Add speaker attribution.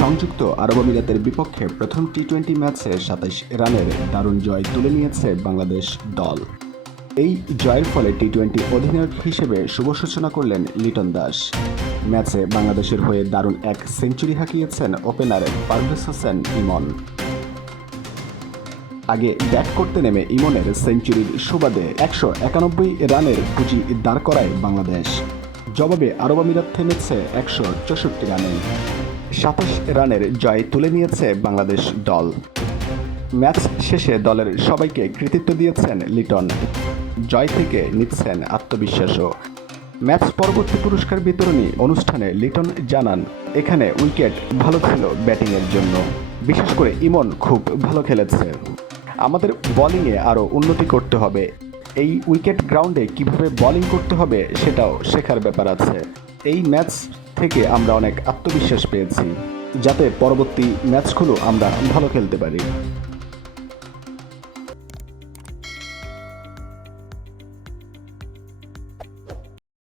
Speaker 1: সংযুক্ত আরব আমিরাতের বিপক্ষে প্রথম টি টোয়েন্টি ম্যাচে সাতাইশ রানের দারুণ জয় তুলে নিয়েছে বাংলাদেশ দল। এই জয়ের ফলে টি টোয়েন্টি অধিনায়ক হিসেবে শুভ সূচনা করলেন লিটন দাস। ম্যাচে বাংলাদেশের হয়ে দারুণ এক সেঞ্চুরি হাঁকিয়েছেন ওপেনার পারভেজ হোসেন ইমন। আগে ব্যাট করতে নেমে ইমনের সেঞ্চুরির সুবাদে একশো একানব্বই রানের পুঁজি দাঁড় করায় বাংলাদেশ। জবাবে আরব আমিরাত থেমেছে একশো চৌষট্টি রানে। সাতাশ রানের জয় তুলে নিয়েছে বাংলাদেশ দল। ম্যাচ শেষে দলের সবাইকে কৃতিত্ব দিয়েছেন লিটন। জয় থেকে নিচ্ছেন আত্মবিশ্বাসও। ম্যাচ পরবর্তী পুরস্কার বিতরণী অনুষ্ঠানে লিটন জানান, এখানে উইকেট ভালো ছিল ব্যাটিংয়ের জন্য। বিশেষ করে ইমন খুব ভালো খেলেছে। আমাদের বোলিংয়ে আরও উন্নতি করতে হবে। এই উইকেট গ্রাউন্ডে কীভাবে বোলিং করতে হবে সেটাও শেখার ব্যাপার আছে। এই ম্যাচ থেকে আমরা অনেক আত্মবিশ্বাস পেয়েছি যাতে পরবর্তী ম্যাচগুলো আমরা ভালো খেলতে পারি।